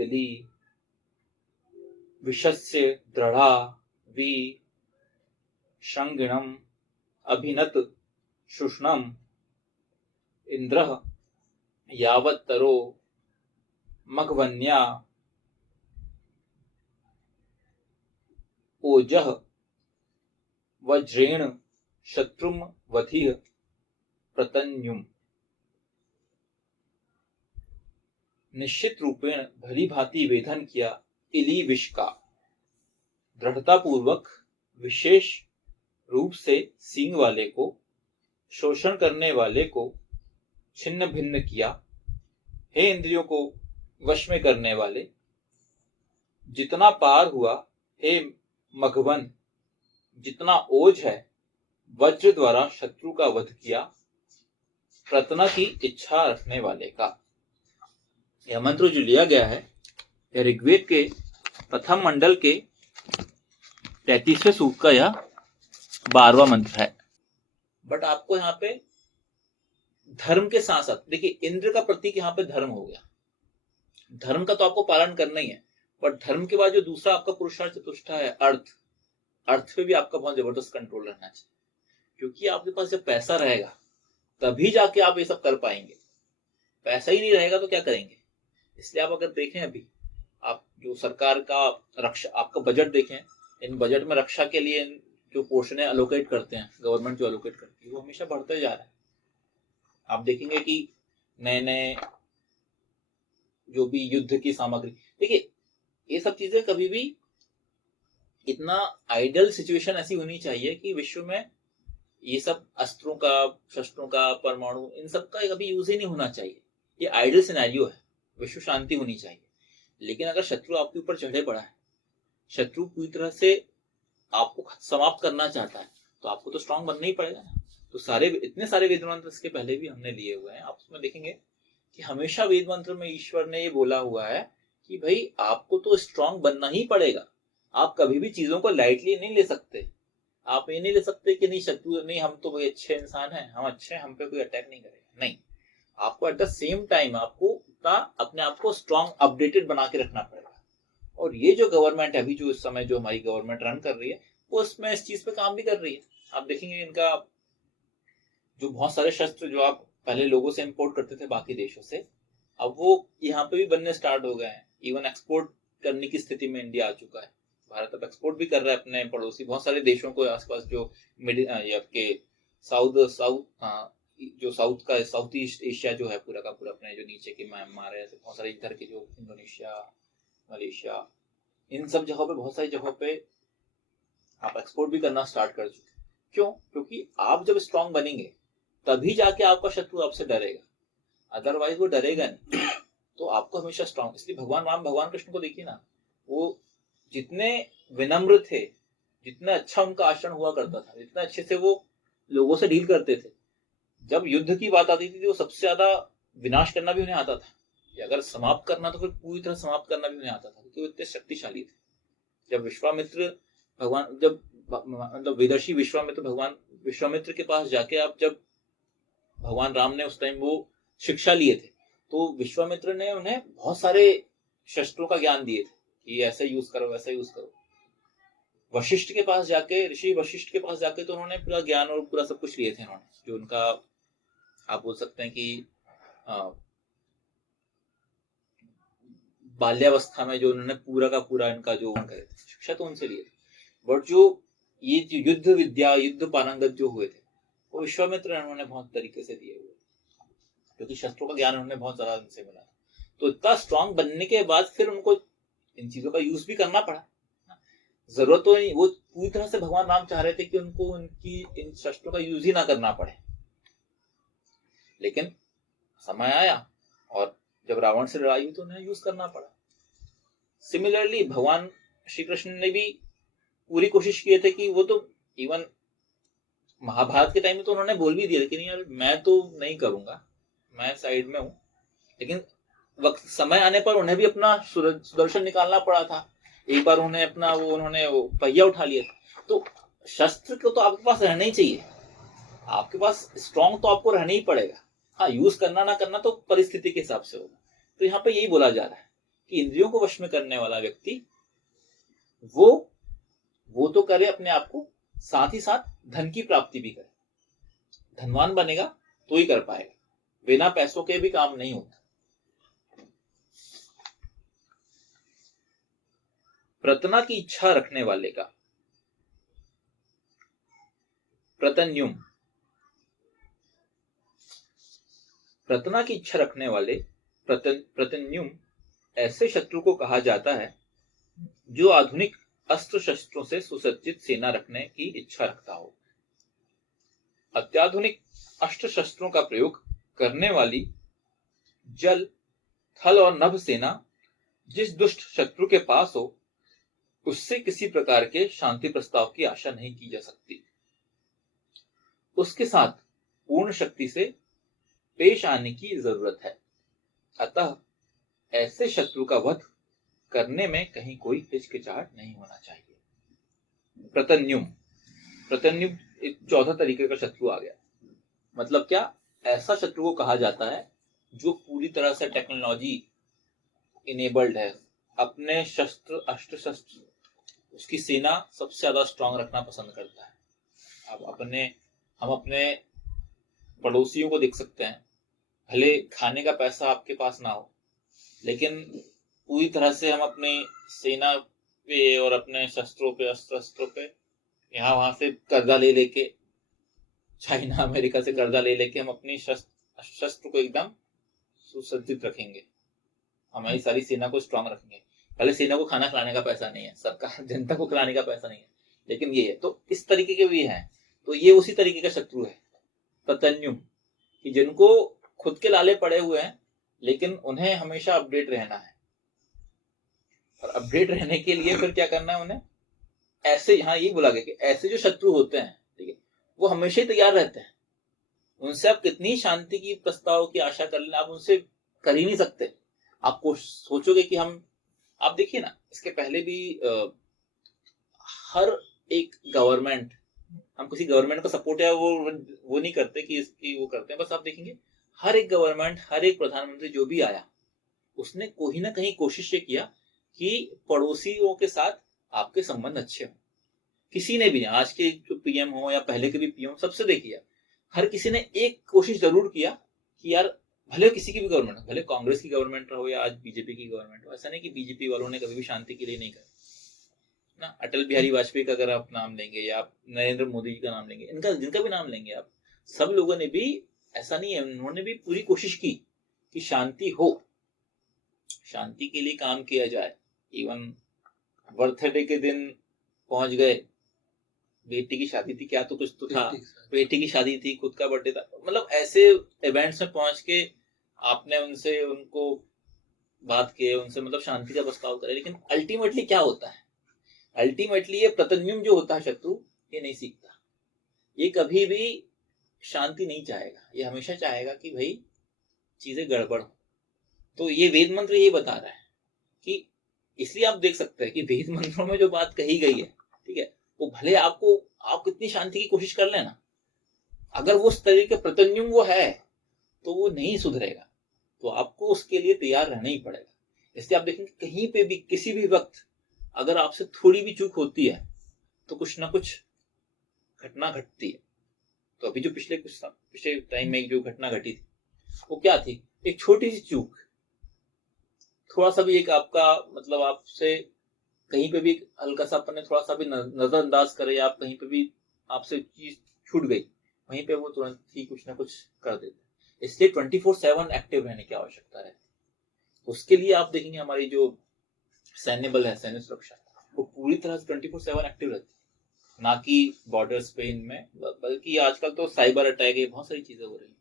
मैदिली विशस्य दृढ़ा वि शंगिणम अभिनत शुष्णम इंद्रः यावत्तरो मघवन्या ओजः वज्रेण शत्रुम वधिः प्रतन्युम। निश्चित रूपेण भली भांति वेधन किया इली विष का, दृढ़ता पूर्वक विशेष रूप से सींग वाले को, शोषण करने वाले को छिन्न भिन्न किया। हे इंद्रियों को वश में करने वाले, जितना पार हुआ, हे मघवन जितना ओज है, वज्र द्वारा शत्रु का वध किया, प्रतना की इच्छा रखने वाले का। यह मंत्र जो लिया गया है, यह ऋग्वेद के प्रथम मंडल के 33वें सूक्त का यह 12वां मंत्र है। बट आपको यहाँ पे धर्म के साथ साथ देखिए, इंद्र का प्रतीक यहाँ पे धर्म हो गया। धर्म का तो आपको पालन करना ही है, पर धर्म के बाद जो दूसरा आपका पुरुषार्थ चतुष्टा है, अर्थ पे भी आपका बहुत जबरदस्त कंट्रोल रहना चाहिए। क्योंकि आपके पास जब पैसा रहेगा तभी जाके आप ये सब कर पाएंगे। पैसा ही नहीं रहेगा तो क्या करेंगे। इसलिए आप अगर देखें, अभी आप जो सरकार का रक्षा आपका बजट देखें, इन बजट में रक्षा के लिए जो पोर्शन एलोकेट करते हैं, गवर्नमेंट जो एलोकेट करती है, वो हमेशा बढ़ते जा रहा है। आप देखेंगे कि नए नए जो भी युद्ध की सामग्री, देखिए ये सब चीजें कभी भी इतना आइडियल सिचुएशन ऐसी होनी चाहिए कि विश्व में ये सब अस्त्रों का, शस्त्रों का, परमाणु, इन सब का कभी यूज ही नहीं होना चाहिए। ये आइडियल सिनेरियो है, विश्व शांति होनी चाहिए। लेकिन अगर शत्रु आपके ऊपर चढ़े पड़ा है, शत्रु पूरी तरह से आपको समाप्त करना चाहता है, तो आपको तो स्ट्रांग बनना ही पड़ेगा ना। तो इतने सारे वेद मंत्र इसके पहले भी हमने लिए हुए हैं। आप उसमें देखेंगे कि हमेशा वेद मंत्र में ईश्वर ने ये बोला हुआ है कि भाई आपको तो स्ट्रांग बनना ही पड़ेगा। आप कभी भी चीजों को लाइटली नहीं ले सकते। आप ये नहीं ले सकते कि नहीं शत्रु नहीं, हम तो भाई अच्छे इंसान हैं, हम अच्छे हैं, हम पे कोई अटैक नहीं करेगा। नहीं, आपको एट द सेम टाइम आपको अपने आप को स्ट्रांग अपडेटेड बना के रखना पड़ेगा। और ये जो गवर्नमेंट है अभी, जो इस समय जो हमारी गवर्नमेंट रन कर रही है, वो उसमें इस चीज पे काम भी कर रही है। आप देखेंगे इनका जो बहुत सारे शस्त्र जो आप पहले लोगों से इंपोर्ट करते थे बाकी देशों से, अब वो यहाँ पे भी बनने स्टार्ट हो गए हैं। इवन एक्सपोर्ट करने की स्थिति में इंडिया आ चुका है। भारत अब एक्सपोर्ट भी कर रहा है अपने पड़ोसी बहुत सारे देशों को, आसपास जो आपके साउथ ईस्ट एशिया जो है पूरा का पूरा, अपने जो नीचे के म्यांमार है, बहुत सारे इधर के जो इंडोनेशिया, मलेशिया, इन सब जगहों पे, बहुत सारी जगहों पे आप एक्सपोर्ट भी करना स्टार्ट कर चुके। क्यों? क्योंकि आप जब स्ट्रांग बनेंगे तभी जाके आपका शत्रु आपसे डरेगा, अदरवाइज वो डरेगा नहीं। तो आपको हमेशा स्ट्रांग, इसलिए भगवान राम, भगवान कृष्ण को देखिए ना, वो जितने विनम्र थे, जितना अच्छा उनका आचरण हुआ करता था, जितना अच्छे से वो लोगों से डील करते थे, जब युद्ध की बात आती थी तो सबसे ज्यादा विनाश करना भी उन्हें आता था, कि अगर समाप्त करना तो फिर पूरी तरह समाप्त करना भी उन्हें आता था, क्योंकि वो इतने शक्तिशाली थे। जब विश्वामित्र भगवान, जब मतलब वेदर्षि विश्वामित्र, भगवान विश्वामित्र के पास जाके आप, जब भगवान राम ने उस टाइम वो शिक्षा लिए थे, तो विश्वामित्र ने उन्हें बहुत सारे शस्त्रों का ज्ञान दिए थे कि ऐसा यूज करो, वैसा यूज करो। वशिष्ठ के पास जाके, ऋषि वशिष्ठ के पास जाके तो उन्होंने पूरा ज्ञान और पूरा सब कुछ लिए थे उन्होंने, जो उनका आप बोल सकते हैं कि बाल्यावस्था में जो उन्होंने पूरा का पूरा इनका जो करे थे, शिक्षा तो उनसे लिए थे। बट जो ये युद्ध विद्या, युद्ध पारंगत जो हुए थे, वो विश्वामित्र उन्होंने बहुत तरीके से दिए हुए, क्योंकि शस्त्रों का ज्ञान उन्होंने बहुत ज्यादा उनसे मिला। तो इतना स्ट्रांग बनने के बाद फिर उनको इन चीजों का यूज भी करना पड़ा। जरूरत तो नहीं, वो पूरी तरह से भगवान राम चाह रहे थे कि उनको उनकी इन शस्त्रों का यूज ही ना करना पड़े, लेकिन समय आया और जब रावण से लड़ाई हुई तो उन्हें यूज करना पड़ा। सिमिलरली भगवान श्री कृष्ण ने भी पूरी कोशिश किए थे कि वो तो इवन महाभारत के टाइम में तो उन्होंने बोल भी दिया, लेकिन यार मैं तो नहीं करूंगा, मैं साइड में हूं। लेकिन वक्त समय आने पर उन्हें भी अपना सुदर्शन निकालना पड़ा था। एक बार उन्हें अपना उन्होंने पहिया उठा लिया था। तो शस्त्र को तो आपके पास रहना ही चाहिए, आपके पास स्ट्रांग तो आपको रहना ही पड़ेगा। हाँ, यूज करना ना करना तो परिस्थिति के हिसाब से होगा। तो यहाँ पे यही बोला जा रहा है कि इंद्रियों को वश में करने वाला व्यक्ति वो तो करे अपने आप को, साथ ही साथ धन की प्राप्ति भी करे। धनवान बनेगा तो ही कर पाएगा, बिना पैसों के भी काम नहीं होता। प्रतना की इच्छा रखने वाले का प्रतन्युम, प्रतना की इच्छा रखने वाले प्रतन्युम ऐसे शत्रु को कहा जाता है जो आधुनिक अस्त्र शस्त्रों से सुसज्जित सेना रखने की इच्छा रखता हो। अत्याधुनिक अस्त्र शस्त्रों का प्रयोग करने वाली जल, थल और नभ सेना जिस दुष्ट शत्रु के पास हो, उससे किसी प्रकार के शांति प्रस्ताव की आशा नहीं की जा सकती। उसके साथ पूर्ण शक्ति से पेश आने की जरूरत है। अतः ऐसे शत्रु का वध करने में कहीं कोई हिचकिचाहट नहीं होना चाहिए। प्रतन्युम, प्रतन्युम एक चौथा तरीके का शत्रु आ गया। मतलब क्या? ऐसा शत्रु को कहा जाता है जो पूरी तरह से टेक्नोलॉजी इनेबल्ड है, अपने शस्त्र, अस्त्र शस्त्र, उसकी सेना सबसे ज्यादा स्ट्रांग रखना पसंद करता है। अब हम अपने पड़ोसियों को देख सकते हैं, भले खाने का पैसा आपके पास ना हो, लेकिन पूरी तरह से हम अपनी सेना पे और अपने शस्त्रों पे, अस्त्रों पे यहाँ वहां से कर्जा ले लेके, चाइना अमेरिका से कर्जा ले लेके हम अपनी शस्त्र को एकदम सुसज्जित रखेंगे, हमारी सारी सेना को स्ट्रांग रखेंगे। भले सेना को खाना खिलाने का पैसा नहीं है, सरकार जनता को खिलाने का पैसा नहीं है, लेकिन ये है। तो इस तरीके के भी हैं। तो ये उसी तरीके का शत्रु है प्रतन्युम, कि जिनको खुद के लाले पड़े हुए हैं, लेकिन उन्हें हमेशा अपडेट रहना है। और अपडेट रहने के लिए फिर क्या करना है उन्हें? ऐसे, यहाँ ये बोला गया कि ऐसे जो शत्रु होते हैं, ठीक है, वो हमेशा ही तैयार रहते हैं। उनसे आप कितनी शांति की प्रस्ताव की आशा कर लें, आप उनसे कर ही नहीं सकते। आपको सोचोगे कि आप देखिए ना, इसके पहले भी हर एक गवर्नमेंट, हम किसी गवर्नमेंट को सपोर्ट है वो नहीं करते कि इसकी वो करते हैं, बस आप देखेंगे हर एक गवर्नमेंट, हर एक प्रधानमंत्री जो भी आया, उसने कोई ना कहीं कोशिश ये किया कि पड़ोसियों के साथ आपके संबंध अच्छे हों। किसी ने भी, आज के जो पीएम हो या पहले के भी पीएम, सबसे देखिए हर किसी ने एक कोशिश जरूर किया कि यार, भले किसी की भी गवर्नमेंट हो, भले कांग्रेस की गवर्नमेंट हो या आज बीजेपी की गवर्नमेंट हो, ऐसा नहीं कि बीजेपी वालों ने कभी भी शांति के लिए नहीं करा ना। अटल बिहारी वाजपेयी का अगर आप नाम लेंगे या आप नरेंद्र मोदी जी का नाम लेंगे, इनका जिनका भी नाम लेंगे आप, सब लोगों ने भी, ऐसा नहीं है, उन्होंने भी पूरी कोशिश की कि शांति हो, शांति के लिए काम किया जाए। इवन बर्थडे के दिन पहुंच गए, बेटी की शादी थी क्या, तो कुछ तो था, बेटी की शादी थी, खुद का बर्थडे था, मतलब ऐसे इवेंट्स में पहुंच के आपने उनको बात किए, उनसे मतलब शांति का प्रस्ताव करे। लेकिन अल्टीमेटली क्या होता है? अल्टीमेटली ये प्रतन्युम जो होता है शत्रु, ये नहीं सीखता, ये कभी भी शांति नहीं चाहेगा, ये हमेशा चाहेगा कि भाई चीजें गड़बड़ हो। तो ये वेद मंत्र ये बता रहा है कि, इसलिए आप देख सकते हैं कि वेद मंत्रों में जो बात कही गई है, ठीक है, वो भले आप कितनी शांति की कोशिश कर लेना, अगर वो उस तरीके प्रतन्युम वो है तो वो नहीं सुधरेगा, तो आपको उसके लिए तैयार रहना ही पड़ेगा। इसलिए आप देखेंगे कहीं पे भी, किसी भी वक्त अगर आपसे थोड़ी भी चूक होती है तो कुछ ना कुछ घटना घटती है। तो अभी जो पिछले टाइम में जो घटना घटी थी, वो क्या थी? एक छोटी सी चूक, थोड़ा सा भी एक आपका मतलब आपसे कहीं पे भी हल्का सा अपने थोड़ा सा भी नजरअंदाज करे, या आप कहीं पे भी आपसे चीज छूट गई, वहीं पे वो तुरंत ही कुछ ना कुछ कर देते। इसलिए 24/7 एक्टिव रहने की आवश्यकता है। उसके लिए आप देखेंगे हमारी जो सैन्य बल है, सैन्य सुरक्षा, वो पूरी तरह से 24/7 एक्टिव रहती है, ना कि बॉर्डर्स पे इनमें, बल्कि आजकल तो साइबर अटैक, ये बहुत सारी चीजें हो रही है।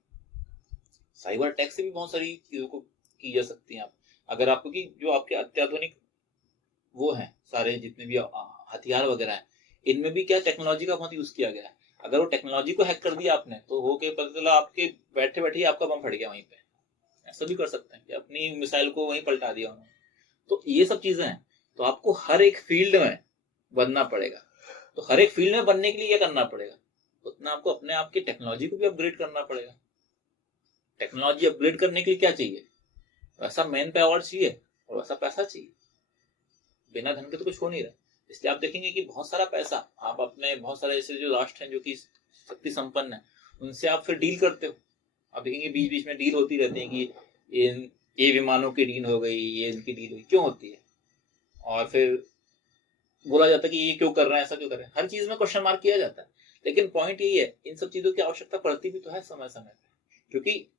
साइबर अटैक से भी बहुत सारी चीजों को की जा सकती है। आप अगर आपको कि जो आपके अत्याधुनिक वो हैं, सारे जितने भी हथियार वगैरह हैं, इनमें भी क्या टेक्नोलॉजी का बहुत यूज किया गया है। अगर वो टेक्नोलॉजी को हैक कर दिया आपने, तो हो के पता चला आपके बैठे बैठे ही आपका बम फट गया वहीं पे। ऐसा भी कर सकते हैं कि अपनी मिसाइल को वहीं पलटा दिया उन्होंने। तो ये सब चीजें हैं। तो आपको हर एक फील्ड में बनना पड़ेगा। तो हर एक फील्ड में बनने के लिए क्या करना पड़ेगा? उतना आपको अपने आप की टेक्नोलॉजी को भी अपग्रेड करना पड़ेगा। टेक्नोलॉजी अपग्रेड करने के लिए क्या चाहिए? वैसा मैन पावर चाहिए, और वैसा पैसा चाहिए। बिना धन के तो कुछ हो नहीं रहा। इसलिए आप देखेंगे कि बहुत सारा पैसा आप अपने बहुत सारे ऐसे जो राष्ट्र हैं जो कि शक्ति संपन्न है उनसे आप फिर डील करते हो। आप देखेंगे बीच बीच में डील होती रहती है कि ये विमानों की डील हो गई, ये इनकी डील हुई, क्यों होती है? और फिर बोला जाता है कि ये क्यों कर रहे हैं, ऐसा क्यों कर रहे हैं, हर चीज में क्वेश्चन मार्क किया जाता है। लेकिन पॉइंट यही है, इन सब चीजों की आवश्यकता पड़ती भी तो है समय समय पे, क्योंकि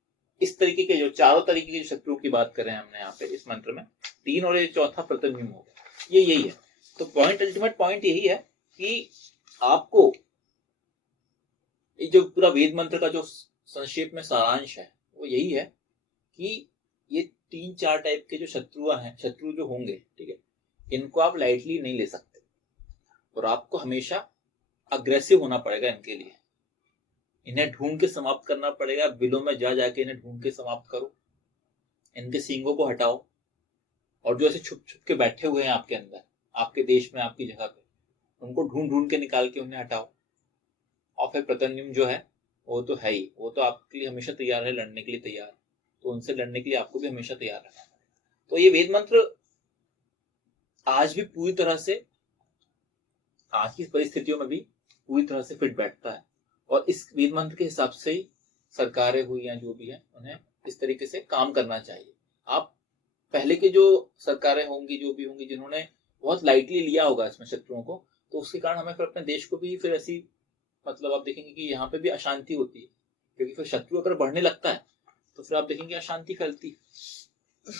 इस तरीके के जो चारों तरीके के शत्रुओं की बात करें हमने यहाँ पे इस मंत्र में, 3 और ये चौथा प्रतिबिंब हो गया, ये यही है। तो पॉइंट, अल्टीमेट पॉइंट यही है कि आपको ये जो पूरा वेद मंत्र का जो संक्षेप में सारांश है वो यही है कि ये 3-4 टाइप के जो शत्रु जो होंगे, ठीक है, इनको आप लाइटली नहीं ले सकते और आपको हमेशा अग्रेसिव होना पड़ेगा इनके लिए। इन्हें ढूंढ के समाप्त करना पड़ेगा, बिलों में जा जाके इन्हें ढूंढ के समाप्त करो, इनके सींगों को हटाओ, और जो ऐसे छुप छुप के बैठे हुए हैं आपके अंदर, आपके देश में, आपकी जगह पे, उनको ढूंढ ढूंढ के निकाल के उन्हें हटाओ। और फिर प्रतन्युम जो है वो तो है ही, वो तो आपके लिए हमेशा तैयार है, लड़ने के लिए तैयार है, तो उनसे लड़ने के लिए आपको भी हमेशा तैयार रहना पड़ेगा। तो ये वेद मंत्र आज भी पूरी तरह से, आज की परिस्थितियों में भी पूरी तरह से फिट बैठता है, और इस वेद मंत्र के हिसाब से ही सरकारें हुई या जो भी है उन्हें इस तरीके से काम करना चाहिए। आप पहले के जो सरकारें होंगी, जो भी होंगी, जिन्होंने बहुत लाइटली लिया होगा इसमें शत्रुओं को, तो उसके कारण हमें फिर अपने देश को भी फिर ऐसी, मतलब आप देखेंगे कि यहाँ पे भी अशांति होती है, क्योंकि फिर शत्रु अगर बढ़ने लगता है तो फिर आप देखेंगे अशांति फैलती है।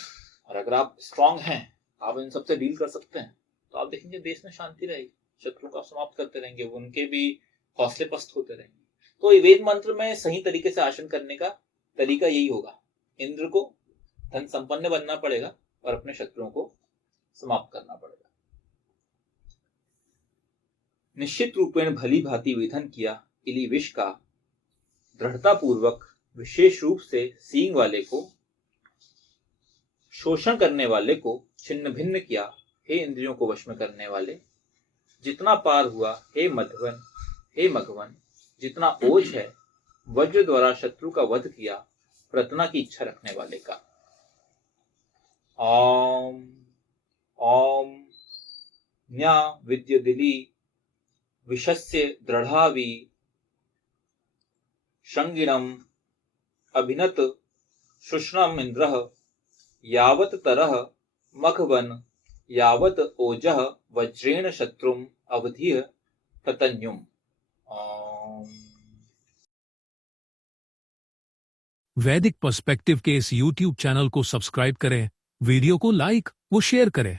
और अगर आप स्ट्रांग हैं, आप इन सबसे डील कर सकते हैं, तो आप देखेंगे देश में शांति रहेगी, शत्रु को आप समाप्त करते रहेंगे, उनके भी हौसले पस्त होते रहेंगे। तो वेद मंत्र में सही तरीके से आसन करने का तरीका यही होगा, इंद्र को धन संपन्न बनना पड़ेगा और अपने शत्रुओं को समाप्त करना पड़ेगा। निश्चित रूपेण भली भांति वेधन किया इली विष का, दृढ़ता पूर्वक विशेष रूप से सींग वाले को, शोषण करने वाले को छिन्न भिन्न किया, हे इंद्रियों को वश में करने वाले, जितना पार हुआ हे मघवन, जितना ओज है, वज्र द्वारा शत्रु का वध किया, प्रतना की इच्छा रखने वाले का। ओम ओम न्या विद्युदिली विषस्य दृढ़ावि शंगिणम अभिनत शुष्णम इंद्रः, यावत तरह मघवन, यावत ओजः वज्रेण शत्रुम अवधीय प्रतन्युम। वैदिक पर्सपेक्टिव के इस YouTube चैनल को सब्सक्राइब करें, वीडियो को लाइक व शेयर करें।